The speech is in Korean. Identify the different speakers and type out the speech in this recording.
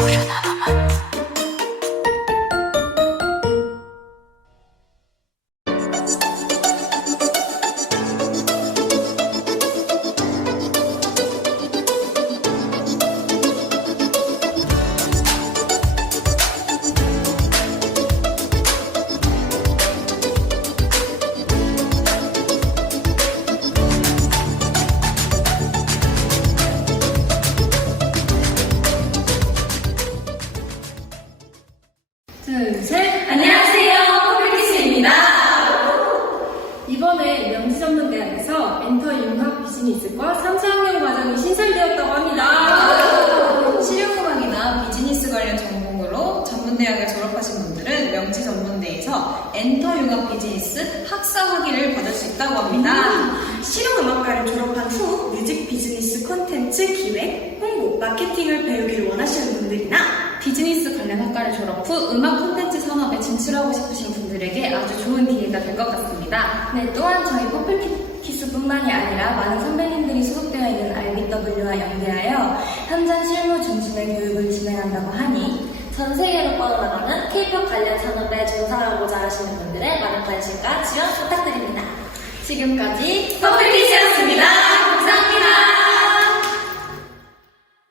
Speaker 1: 抱着他了吗？ 둘, 셋.
Speaker 2: 안녕하세요, 커플키스입니다.
Speaker 1: 이번에 명지전문대학에서 엔터 융합 비즈니스 과 3차학년 과정이 신설되었다고 합니다.
Speaker 2: 실용음악이나 비즈니스 관련 전공으로 전문대학을 졸업하신 분들은 명지 전문대에서 엔터 융합 비즈니스 학사 학위를 받을 수 있다고 합니다.
Speaker 3: 실용음악과를 졸업한 후 뮤직 비즈니스 콘텐츠 기획, 홍보, 마케팅을 배우기를 원하시는 분들이나
Speaker 2: 비즈니스 관련 학과를 졸업 후 음악 콘텐츠 산업에 진출하고 싶으신 분들에게 아주 좋은 기회가 될 것 같습니다.
Speaker 1: 네, 또한 저희 퍼플키스뿐만이 아니라 많은 선배님들이 소속되어 있는 RBW와 연계하여 현장 실무 중심의 교육을 진행한다고 하니
Speaker 4: 전 세계로 뻗어나가는 K-pop 관련 산업에 종사하고자 하시는 분들의 많은 관심과 지원 부탁드립니다.
Speaker 1: 지금까지
Speaker 2: 커플키스였습니다.